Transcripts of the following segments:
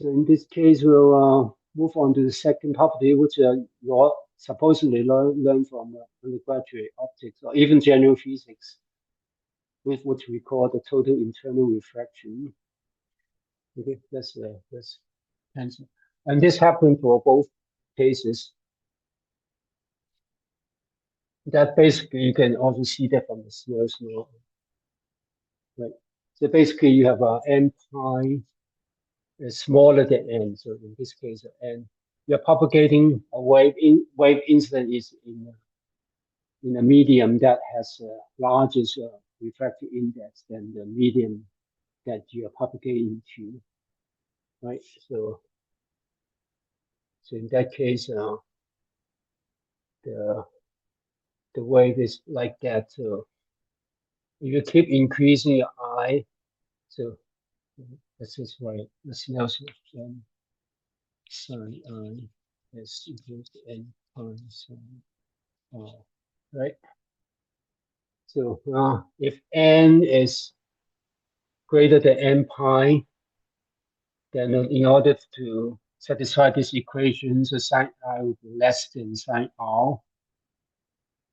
So in this case, we'll move on to the second property, which you all supposedly learn from undergraduate optics or even general physics, with what we call the total internal refraction. Okay, that's answer. And this happened for both cases. That basically you can also see that from the Snell's law, right? So basically you have n pi is smaller than n. So in this case, n, you're propagating a wave incident is in a medium that has a largest refractive index than the medium that you are propagating into, right? So in that case, the wave is like that. So if you keep increasing your I, so this is right. The Snell's sin I is equals to n pi sin r, right? So if n is greater than n pi, then in order to satisfy this equation, the sine I will be less than sine r.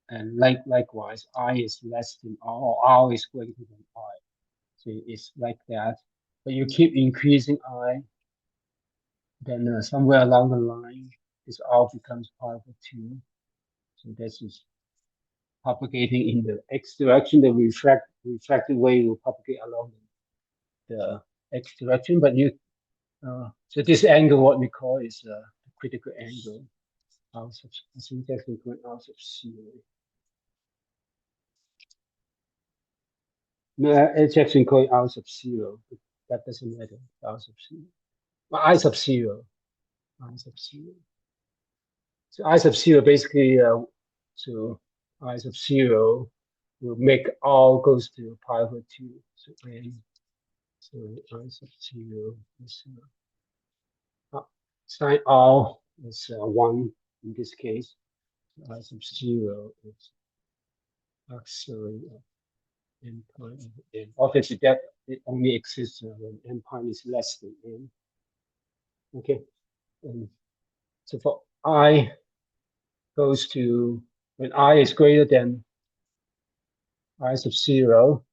And likewise, I is less than r, or r is greater than I. So it's like that. But you keep increasing I, then somewhere along the line, this r becomes pi over 2. So this is propagating in the x direction. The refracted wave will propagate along the x direction. But you, so this angle, what we call is the critical angle. I think that's going out of 0. No, it's actually going out of 0. But that doesn't matter. Out of 0. Well, I sub 0. I sub 0. So I sub 0 basically, so I sub 0 will make all goes to pi over 2. So n, so I sub 0 is sine r is 1 in this case. So I sub 0 is auxiliary of n pi over n. Obviously, that it only exists when n pi is less than n. Okay, and so for I goes to when I is greater than I sub 0,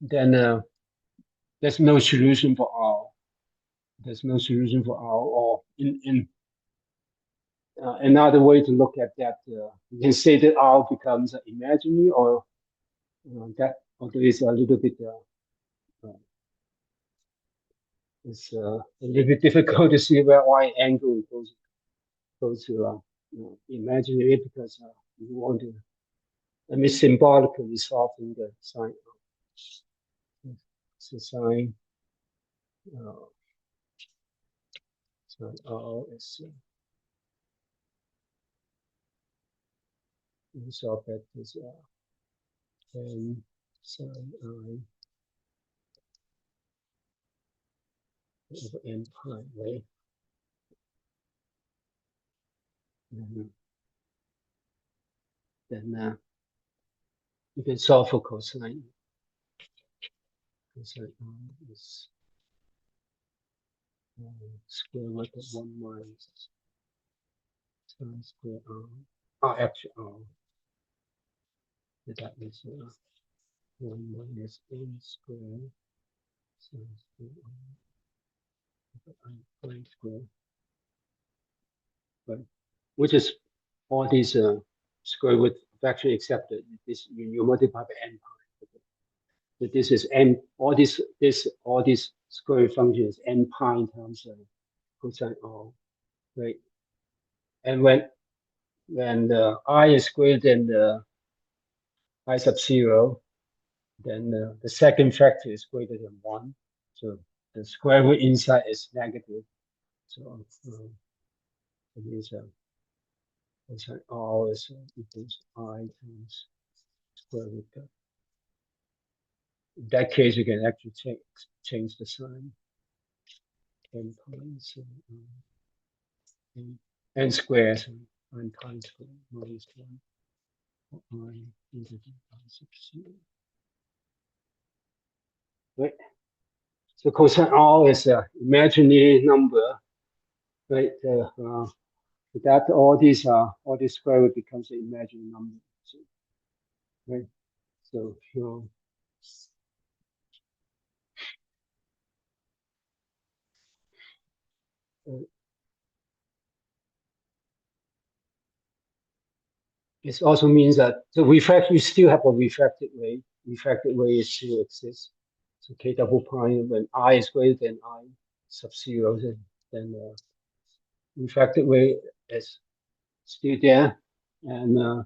then there's no solution for R. There's no solution for R. Or in another way to look at that, you can say that R becomes imaginary, or that, although it's a little bit it's a little bit difficult to see where Y angle goes to imaginary, because you want to symbolically solving the sign. So sign sign R is solve that is n sign I over n pi, right? Then you can solve for cosine. Cosine R is square root of 1 minus sine square R. Actually R. So that is 1 minus n square sine square R over I prime square. Right? Which is all these square root factor except this you multiply by n pi. But this is n, all these square root functions n pi times cosine R, right? And when the I is greater than the I sub 0, then the second factor is greater than 1. So the square root inside is negative. So it means cosine R is equals I times square root. In that case, you can actually change the sign. N pi, so n squared, so n pi squared minus 1 I into the I sub 0. Right. So cosine R is an imaginary number, right? That all this square root becomes an imaginary number, so, right? So it also means that you still have a refracted ray. Refracted ray still exists. So k double prime when I is greater than I sub 0, then refracted ray is still there, and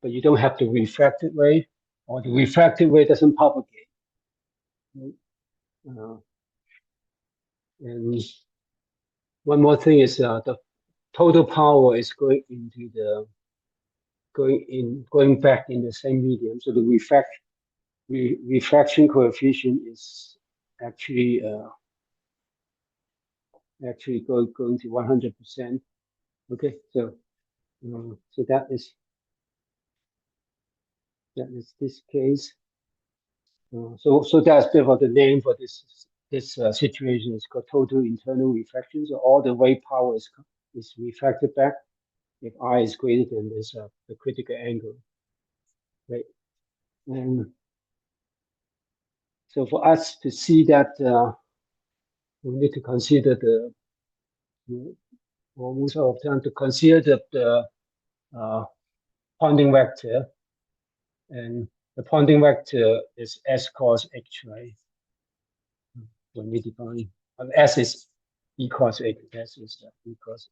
but you don't have the refracted ray, or the refracted ray doesn't propagate. Right? And one more thing is the total power is going back in the same medium. So the refraction coefficient is actually going to 100%. Okay, so that is this case. So that's therefore the name for this situation is called total internal refraction. So all the wave power is refracted back if I is greater than this the critical angle, right? And so for us to see that, we need to consider most of the time to consider the Poynting vector, and the Poynting vector is S cos H, right? When we define S is E cos H, S is E cos,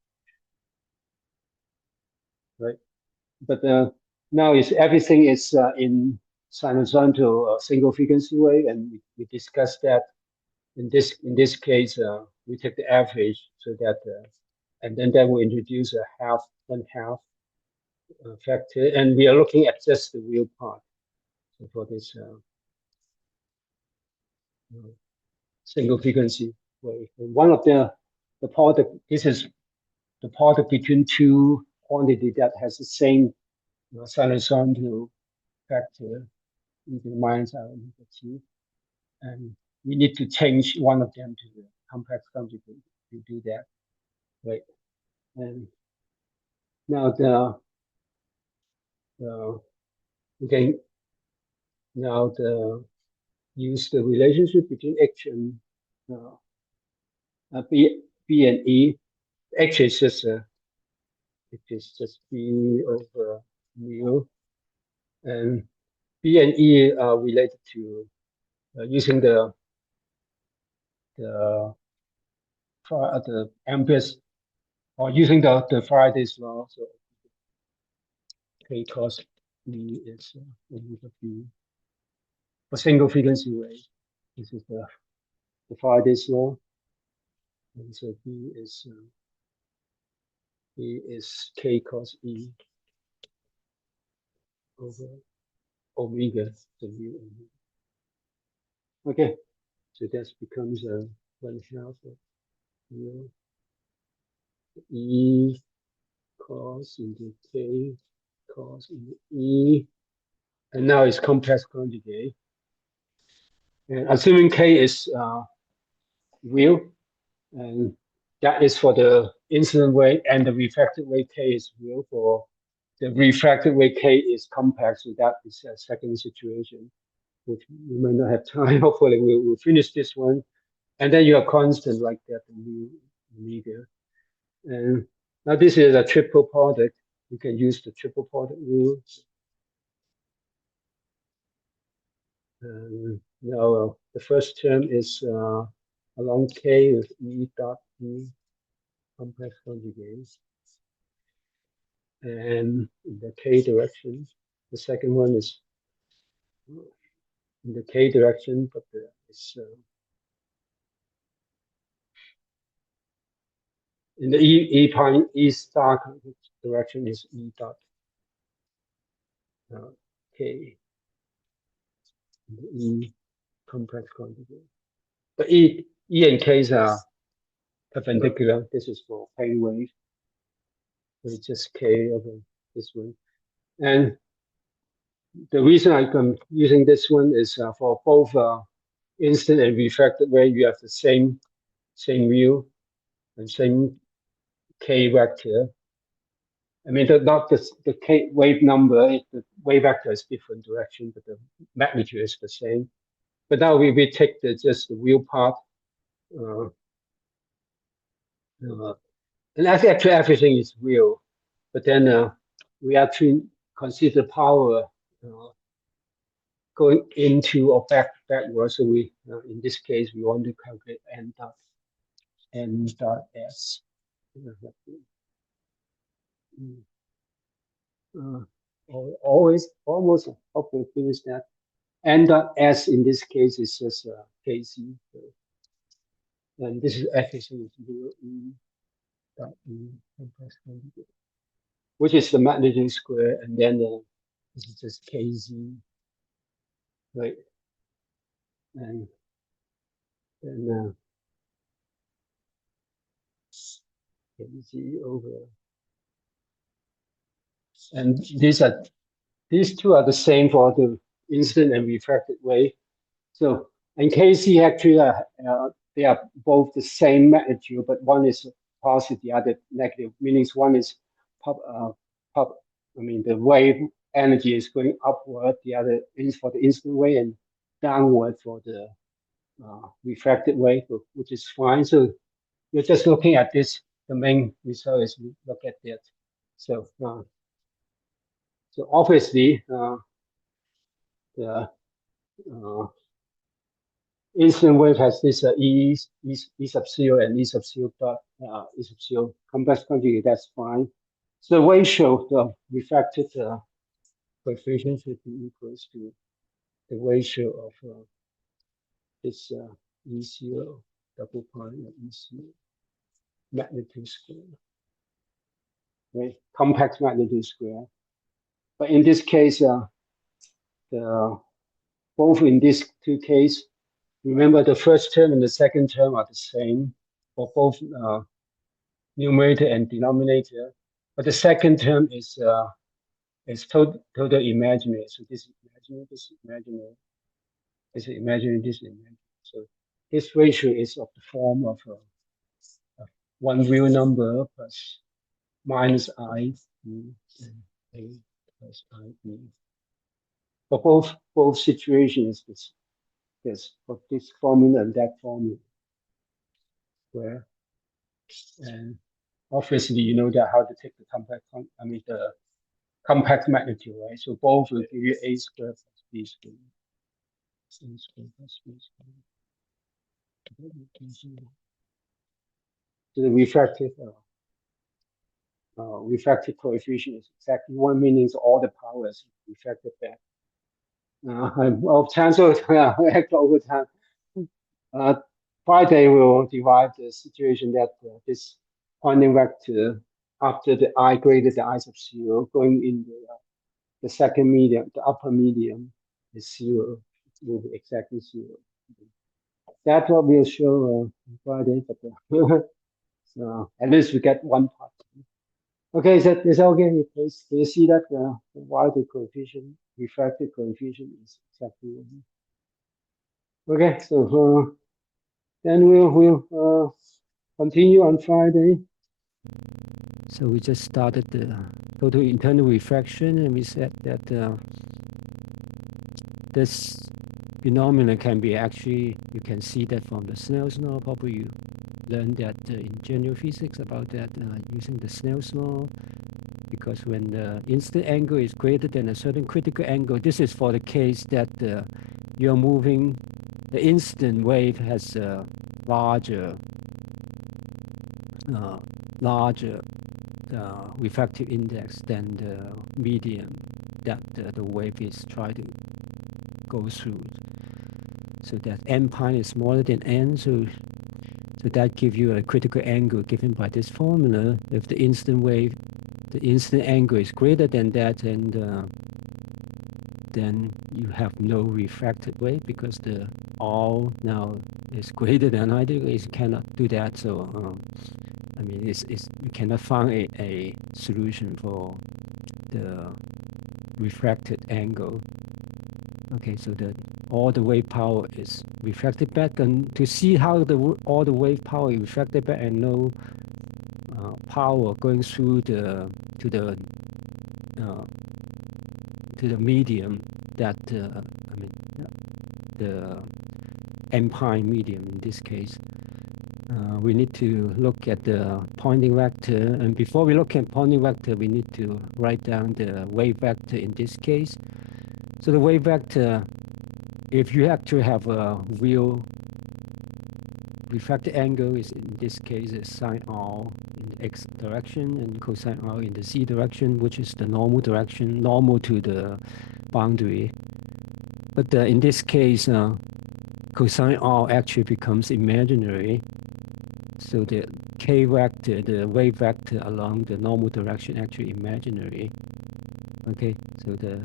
right? But now everything is in sinusoidal single frequency wave, and we discussed that in this case we take the average, so that and then that will introduce a one half factor, and we are looking at just the real part. So for this single frequency wave, and one of the product, this is the product between two quantity that has the same sinusoidal factor, e to the minus I omega t, and we need to change one of them to the complex conjugate to do that, right? And now we can now use the relationship between H and B and E. H is just B over mu, and B and E are related to using the Ampere's, or using the Faraday's law. So K cos E is omega B for single frequency wave. This is the Faraday's law, and so B is K cos E over omega, the mu omega. Okay, so that becomes one half of mu E cos into K cos into E, and now it's complex conjugate. And assuming K is real, and that is for the incident wave, and the refracted wave K is real. For the refracted wave K is complex, so that is a second situation, which we might not have time. Hopefully we'll finish this one, and then you have constant like that mu omega. And now this is a triple product. You can use the triple product rule. Now the first term is along K with E dot E complex conjugate, and in the K direction. The second one is in the K direction, but it's in the E star direction is E dot K, the E complex conjugate. But E and K's are perpendicular. This is for plane wave. So it's just K over this one. And the reason I'm using this one is for both instant and refracted wave, you have the same view and same k vector. I mean, not the k wave number, the wave vector is different direction, but the magnitude is the same. But now we take just the real part, uh, and actually everything is real. But then we actually consider power going into or backwards. So we, in this case, we want to calculate n dot s. Always, almost, hopefully finish that. N dot s in this case is just kc. So, and this is everything is zero e dot e compressed quantity, which is the magnitude square, and then this is just kz, right? And then kz over, and these two are the same for the instant and refracted wave. So in kc actually they are both the same magnitude, but one is positive, the other negative. Meaning one is I mean the wave energy is going upward, the other is for the instant wave, and downward for the refracted wave, which is fine. So you're just looking at this. The main result is we look at that. So so obviously the instant wave has this e sub 0 and e sub 0 dot e sub 0 complex quantity. That's fine. So the ratio, the refracted coefficient should be equals to the ratio of this E0 double prime of E0 magnitude square, right? Compact magnitude square. But in this case, both in these two cases, remember the first term and the second term are the same for both numerator and denominator. But the second term is total imaginary. So this is imaginary, this is imaginary, this is imaginary, this is imaginary. So this ratio is of the form of one real number plus minus I and A plus I B. For both situations, this for this formula and that formula. Where and obviously you know that how to take the compact, I mean the compact magnitude, right? So both will give you a squared plus b squared. A squared plus b squared. So the refractive coefficient is exactly one, meaning all the power is reflected back. Of time, so over time. Friday will derive the situation that this pointing vector after the I greater than I sub 0 going in the second medium, the upper medium is 0, will be exactly 0. That's what we'll show on Friday, but so at least we get one part. Okay, is that okay? Please, do you see that why the coefficient, refractive coefficient is exactly 1? Okay, so then we'll continue on Friday. So we just started the total internal refraction, and we said that this phenomenon can be actually, you can see that from the Snell's law. Probably you learned that in general physics about that using the Snell's law, because when the instant angle is greater than a certain critical angle, this is for the case that you're moving, the instant wave has a larger refractive index than the medium that the wave is trying to go through. So that n pi is smaller than n, so that gives you a critical angle given by this formula. If the instant wave, the instant angle is greater than that, and then you have no refracted wave because the R now is greater than 90 degrees. You cannot do that. So I mean, you cannot find a solution for the refracted angle Okay, so that all the wave power is reflected back, and to see how all the wave power is reflected back and no power going through to the uh, to the medium that I mean the empire medium in this case. We need to look at the Poynting vector, and before we look at Poynting vector, we need to write down the wave vector in this case. So the wave vector, if you actually have a real refracted angle, is in this case is sine r in the x direction and cosine r in the z direction, which is the normal direction, normal to the boundary. But in this case, cosine r actually becomes imaginary. So the k vector, the wave vector along the normal direction, actually imaginary. Okay, so the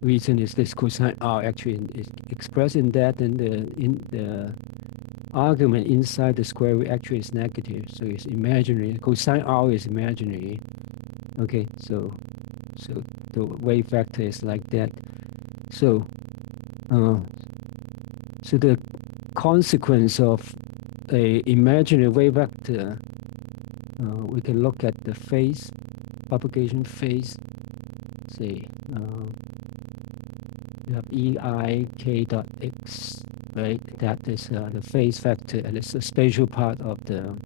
reason is this cosine r actually is expressed in that, and the argument inside the square root actually is negative, so it's imaginary. Cosine r is imaginary. Okay, so the wave vector is like that. So so the consequence of a imaginary wave vector, we can look at the phase, propagation phase. Say you have EI k dot x, right? That is the phase vector, and it's a spatial part of the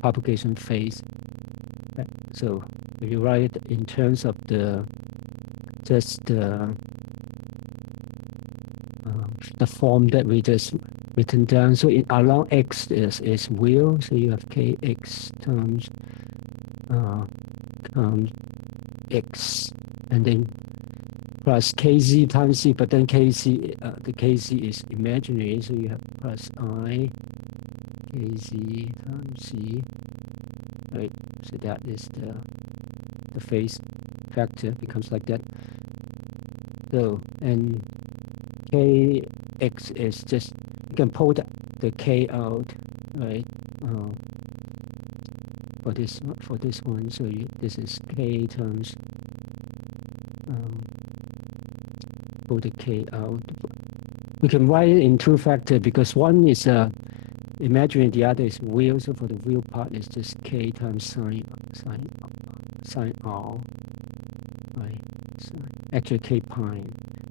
propagation phase. Right? So if you write it in terms of the form that we just written down. So along x is real. So you have kx times x, and then plus kz times c. But then kz, the kz is imaginary. So you have plus I kz times c. Right. So that is the phase factor becomes like that. So and kx is just, you can pull the k out, right? For this one, so this is k times pull the k out. We can write it in two factor because one is imaginary, the other is real. So for the real part, it's just k times sine r, right? So actually k pi.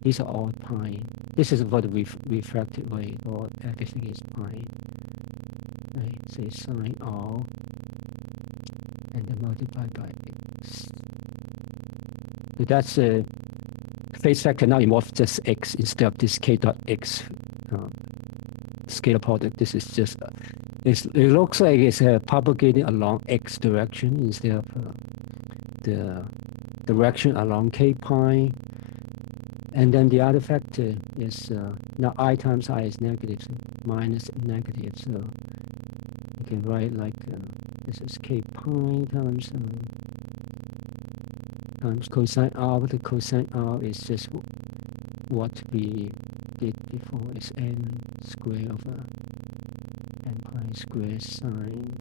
These are all pi. This is for the refracted rate, or everything is pi. Right? So sine r, and then multiplied by x. So that's a phase factor now involves just x instead of this k dot x scalar product. This is just it looks like it's propagating along x direction instead of the direction along k pi. And then the other factor is now I times I is negative, so minus negative. So you can write like this is k pi times cosine r. But the cosine r is just what we did before. Is n square over n pi square sine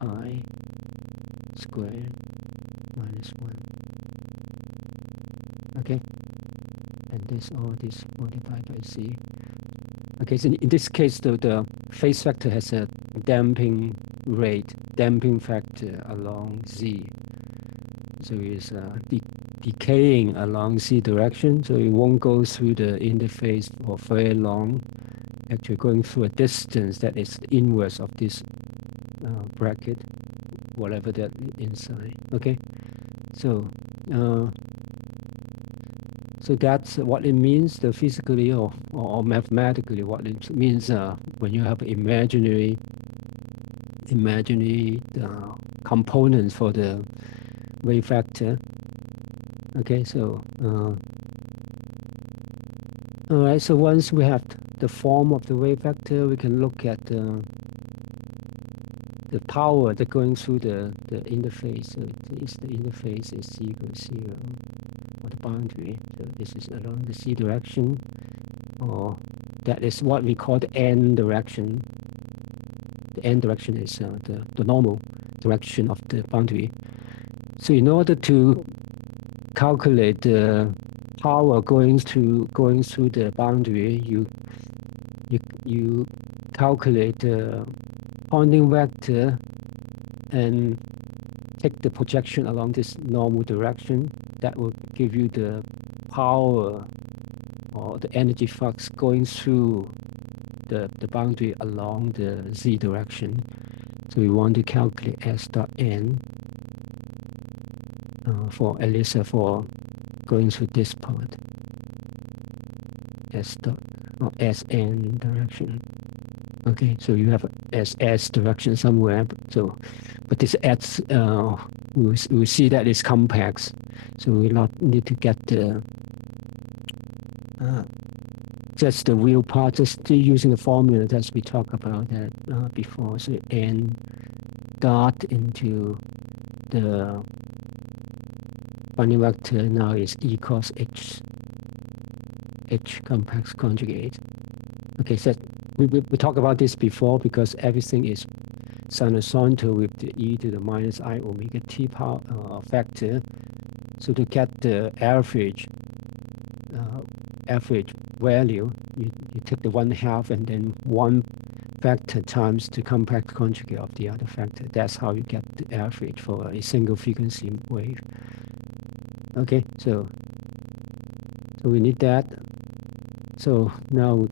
I square minus 1. Okay. And this multiplied by z. Okay, so in this case, the phase vector has a damping factor along z. So it's decaying along z direction, so it won't go through the interface for very long, actually going through a distance that is the inverse of this bracket, whatever that inside. Okay, so so that's what it means, the physically or mathematically, what it means when you have imaginary components for the wave vector. Okay, so all right. So once we have the form of the wave vector, we can look at the power that going through the interface. So the interface is z equals 0. Or the boundary. So this is along the z direction, or that is what we call the n direction. The n direction is the normal direction of the boundary. So in order to calculate the power going through the boundary, you calculate the Poynting vector and take the projection along this normal direction. That will give you the power or the energy flux going through the boundary along the z direction. So we want to calculate S dot n for at least for going through this part. S dot or Sn direction. Okay, so you have SS direction somewhere. So, but this S, we see that it's complex. So we not need to get the just the real part, just using the formula that we talked about that before. So n dot into the Poynting vector now is E cos H complex conjugate. Okay, so we talked about this before because everything is sinusoidal with the e to the minus I omega t power factor. So to get the average value, you take the 1/2 and then one factor times the complex conjugate of the other factor. That's how you get the average for a single frequency wave. Okay, so we need that. So now we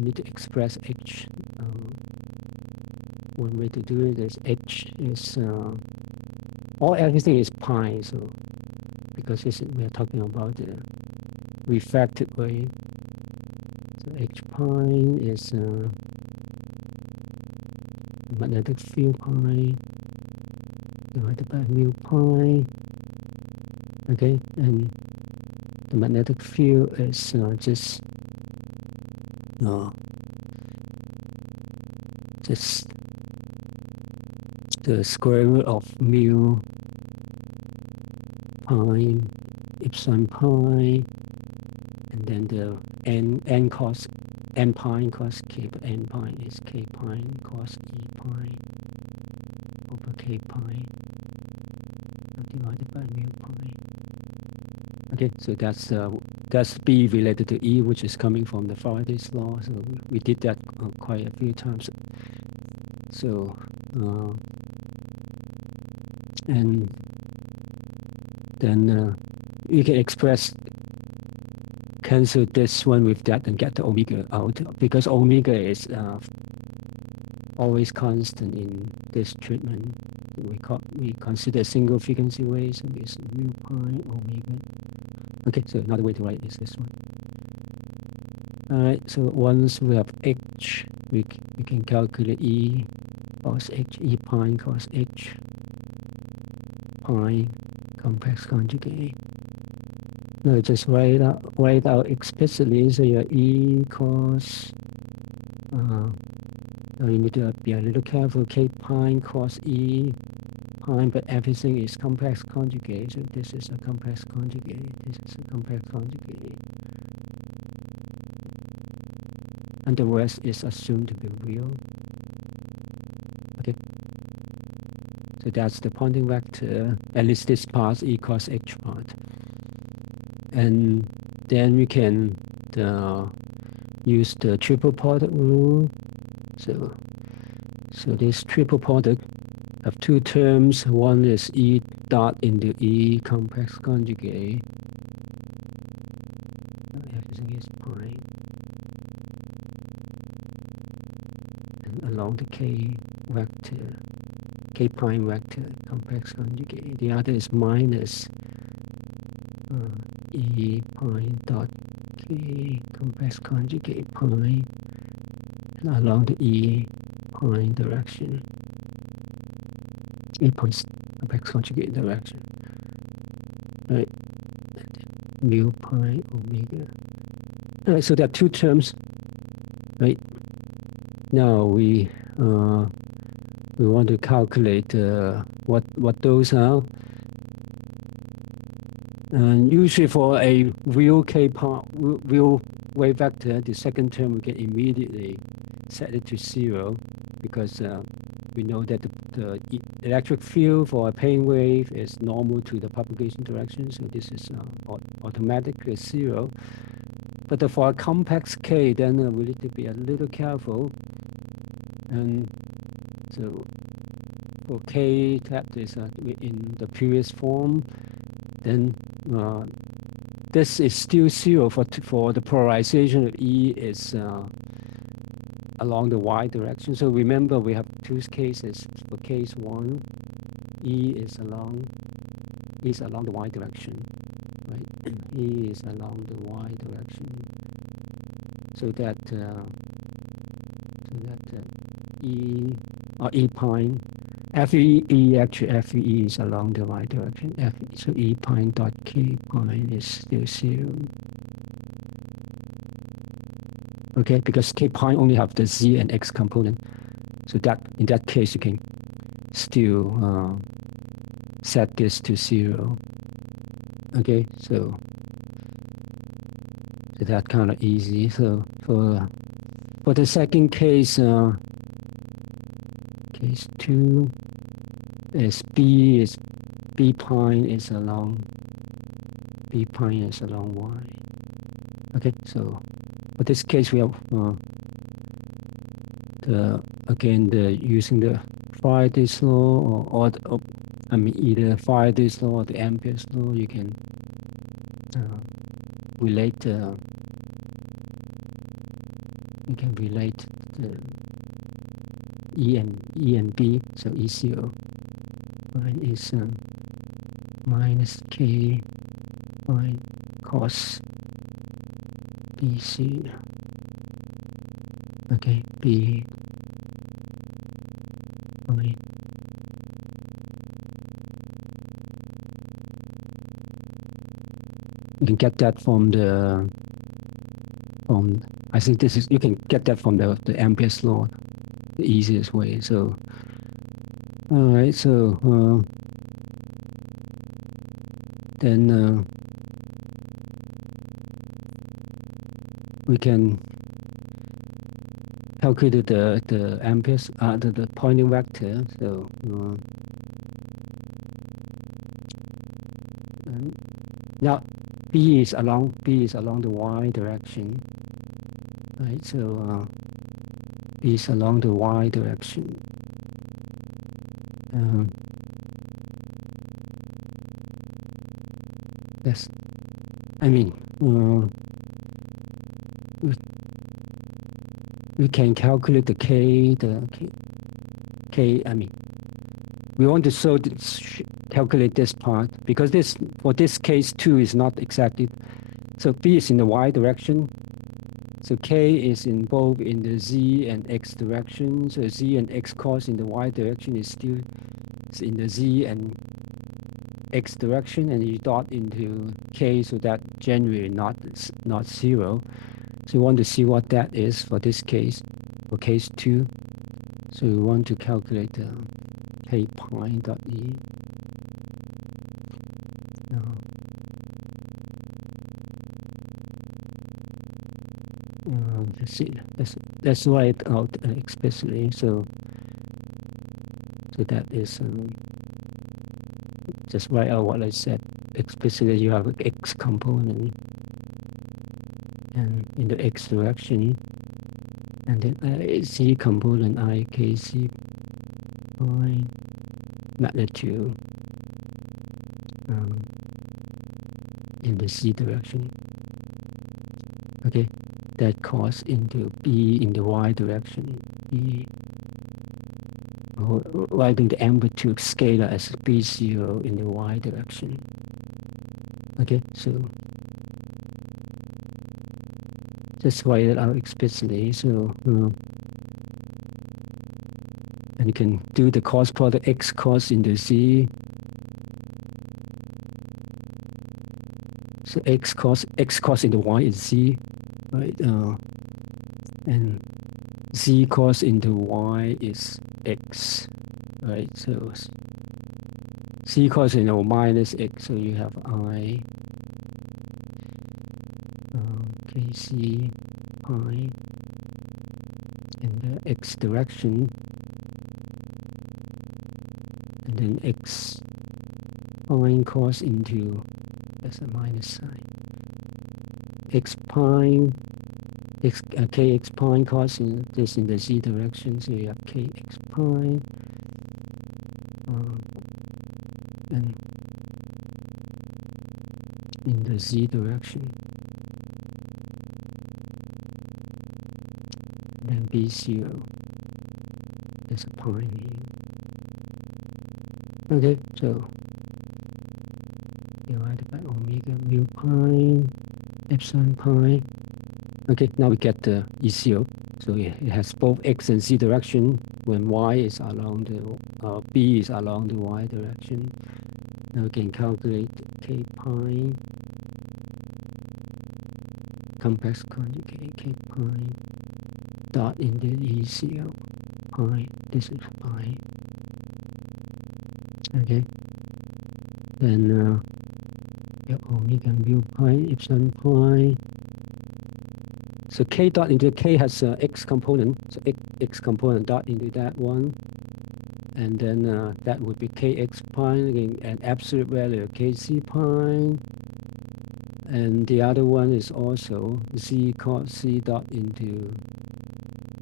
need to express H. One way to do it is H is everything is pi. So because we are talking about the refracted wave, so H pi is magnetic field pi divided by mu pi. Okay, and the magnetic field is just the square root of mu pi epsilon pi, and then the n pi cos k, but n pi is k pi cos e pi over k pi divided by mu pi. Okay, so that's B related to E, which is coming from the Faraday's law. So we did that quite a few times. So and then you can cancel this one with that and get the omega out, because omega is always constant in this treatment. We consider single frequency wave, so it's mu pi omega. Okay, so another way to write is this one. All right, so once we have H, we can calculate E cos H, E pi cos H pi complex conjugate. Now just write out explicitly. So your E cos. Now you need to be a little careful. K pi cos E pi, but everything is complex conjugate. So this is a complex conjugate. This is a complex conjugate. And the rest is assumed to be real. Okay. So that's the Poynting vector, at least this part, E cos H part. And then we can use the triple product rule. So this triple product have two terms. One is E dot into E complex conjugate. Everything is pi. And along the K vector, K prime vector complex conjugate. The other is minus E pi dot K complex conjugate pi, and along the E pi direction, E pi complex conjugate direction, right? Mu pi omega. All right, so there are two terms, right? Now we want to calculate what those are. And usually for a real real wave vector, the second term we can immediately set it to 0, because we know that the electric field for a plane wave is normal to the propagation direction, so this is automatically 0. But for a complex K, then we need to be a little careful. And so for K that is in the previous form, then this is still 0 for the polarization of E is along the y direction. So remember we have two cases. For case 1, E is along the y direction, right? E is along the y direction. So that E prime FE actually FE is along the y direction. So E prime dot K prime is still 0. Okay, because K prime only have the Z and X component. So that in that case you can still set this to 0. Okay, so that's kind of easy. So for the second case, case 2 is B prime is along y. Okay, so for this case we have using the Faraday's law or either Faraday's law or the Ampere's law, you can relate the E and B. So E0 is minus K cos BC. Okay, B prime. You can get that from I think you can get that from the Ampere's law, the easiest way. So all right, so then we can calculate the Ampere's the Poynting vector. So now B is along the y direction, right? So B is along the y direction. Yes, I mean we can calculate the K. I mean, we want to calculate this part because for this case 2 is not exactly. So B is in the y direction. So K is in both in the Z and X direction. So Z and X cos in the y direction is still in the Z and X direction, and you dot into K, so that generally not 0. So you want to see what that is for this case, for case 2. So we want to calculate the K prime dot E. Let's see. Let's write it out explicitly. So that is just write out what I said explicitly. You have an X component, and in the X direction, and then Z component IKC by magnitude in the Z direction. Okay, that cos into B in the Y direction. B, writing the amplitude scalar as B0 in the Y direction. Okay, so just write it out explicitly. So and you can do the cos product X cos into Z. So X cos into Y is Z, right? And Z cos into Y is X, right? So Z cos into minus X, so you have I KC I in the X direction. and then x prime cos into, that's a minus sign, x prime, kx prime cos in this in the z direction, so you have kx prime, and in the z direction, then b0, there's a prime here. Okay, so divided by omega mu pi epsilon pi. Okay, now we get the E0. So it has both x and z direction when y is along the b is along the y direction. Now we can calculate k pi complex conjugate k pi dot into E0 pi. This is pi. Okay. Then omega mu pi epsilon pi. So k dot into k has x component, so x component dot into that one, and then that would be kx prime again, an absolute value of kc prime, and the other one is also z cos c dot into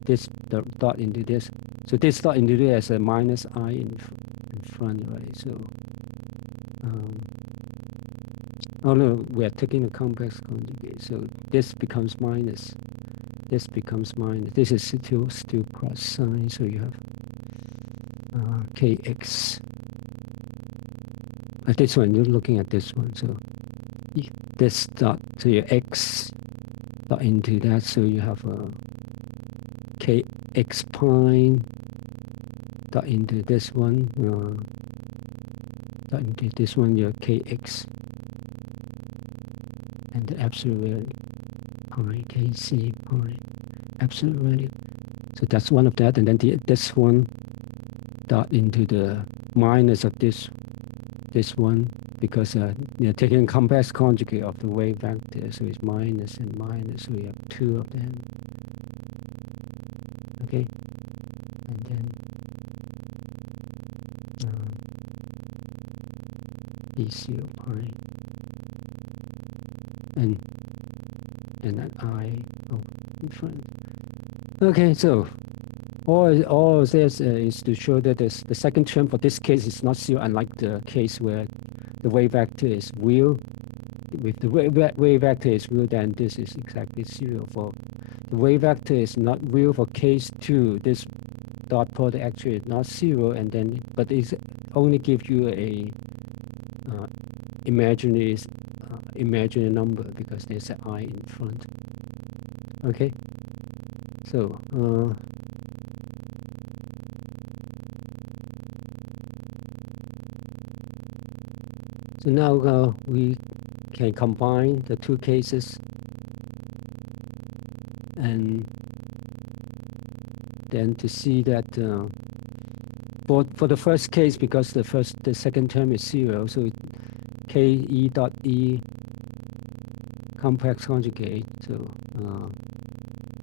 this dot into this. So this dot into this has a minus I in front, right? So oh no, we are taking a complex conjugate, so this becomes minus. This becomes minus. This is still plus sign, so you have kx. This one, you're looking at this one, so this dot, so your x dot into that, so you have kx prime dot into this one, dot into this one, your kx, and the absolute value pi kc pi absolute value. So that's one of that, and then this one dot into the minus of this one, because you're taking a complex conjugate of the wave vector, so it's minus and minus, so we have two of them. Okay, and then E0 pi, and then I in front. Okay, so all this is to show that the second term for this case is not zero, unlike the case where the wave vector is real. With the wave vector is real, then this is exactly zero. For the wave vector is not real for case 2, this dot product actually is not zero, and then but it only gives you a imaginary number because there's an I in front. Okay, so so now we can combine the two cases, and then to see that for the first case, because the second term is zero, so ke dot e complex conjugate, so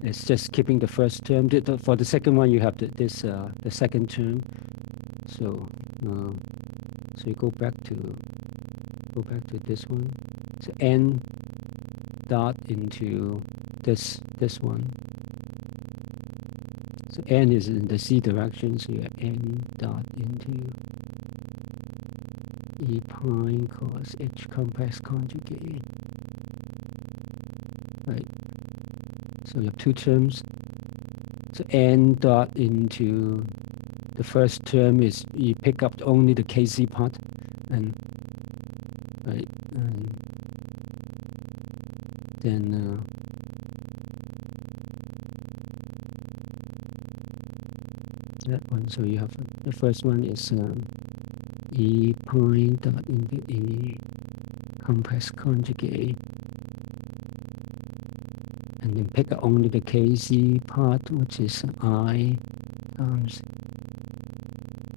it's just keeping the first term. For the second one, you have the second term. So so you go back to this one. So n dot into this one. So n is in the z direction, so you have n dot into e prime cos h complex conjugate. Right. So you have two terms. So n dot into the first term is you pick up only the kc part, and right, and then that one. So you have the first one is e prime dot into e complex conjugate, and then pick up only the kc part, which is I times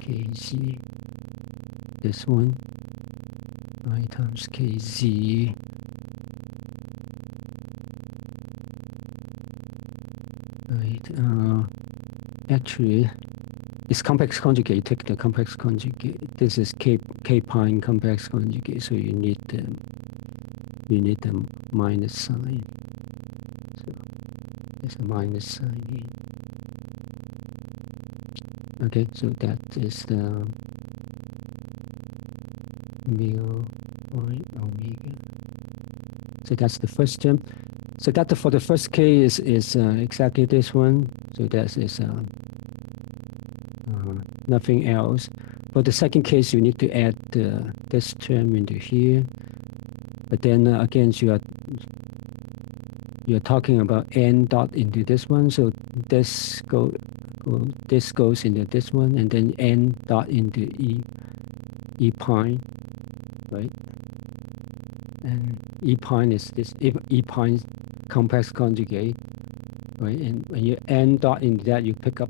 kc, this one, I times kz, right, actually it's complex conjugate. Take the complex conjugate. This is k pi complex conjugate. So you need the minus sign. So there's a minus sign here. Okay, so that is the mu y omega. So that's the first term. So that for the first case is exactly this one. So that is nothing else. For the second case, you need to add this term into here. But then again, you're talking about n dot into this one. So this goes into this one, and then n dot into e pi, right? And e pi is this e pi complex conjugate, right? And when you n dot into that, you pick up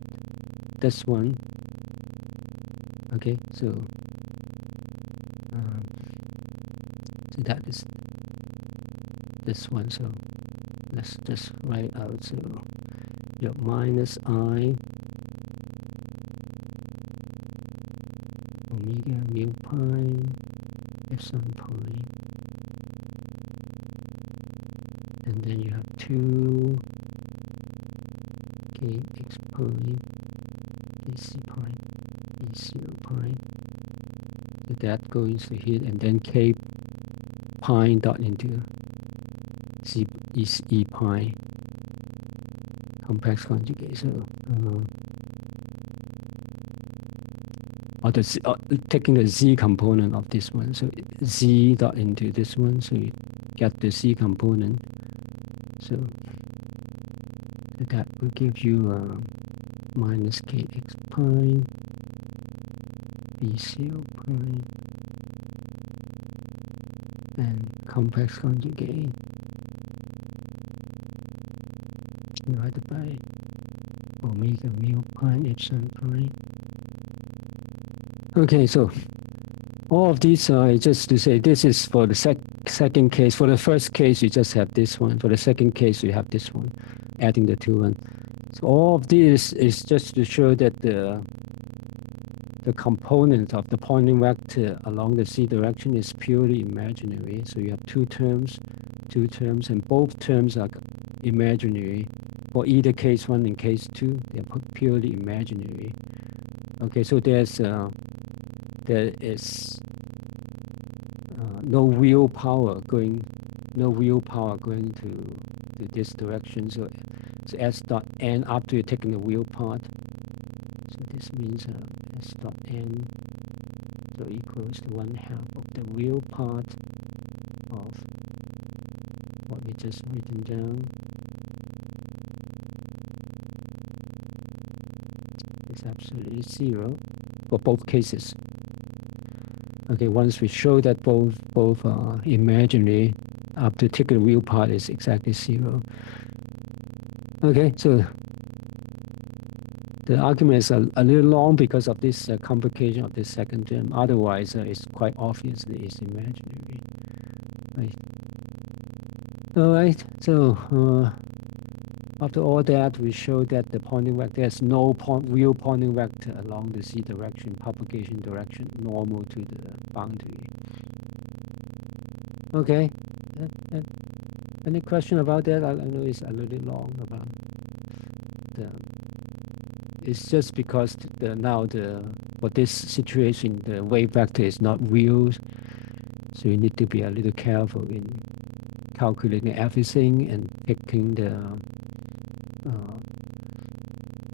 this one. Okay, so that is this one. So let's just write out. So you have minus I omega mu pi epsilon pi, and then you have 2 k x pi ac pi e0 pi. So that goes to here, and then k pi dot into c is e pi complex conjugate. So taking the z component of this one, so z dot into this one, so you get the z component. So that will give you minus kx pi b0 pi and complex conjugate divided by omega mu pi epsilon pi. Okay, so all of these are just to say this is for the second case. For the first case, you just have this one. For the second case, you have this one, adding the two one. So all of this is just to show that the component of the Poynting vector along the z direction is purely imaginary. So you have two terms, and both terms are imaginary. For either case 1 and case 2, they are purely imaginary. Okay, so there is no real power going to this direction. So s dot n after you're taking the real part. So this means s dot n so equals to 1/2 of the real part of what we just written down. It's absolutely 0 for both cases. Okay, once we show that both are imaginary, after taking the real part is exactly 0. Okay, so the argument is a little long because of this complication of this second term. Otherwise, it's quite obviously it's imaginary. Right. All right. So after all that, we show that the Poynting vector has no real Poynting vector along the z direction, propagation direction, normal to the boundary. Okay. Any question about that? I know it's a little long about the. It's just because for this situation, the wave vector is not real, so you need to be a little careful in calculating everything and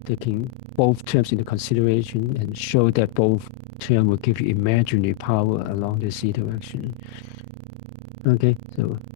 taking both terms into consideration and show that both terms will give you imaginary power along the z direction. Okay, so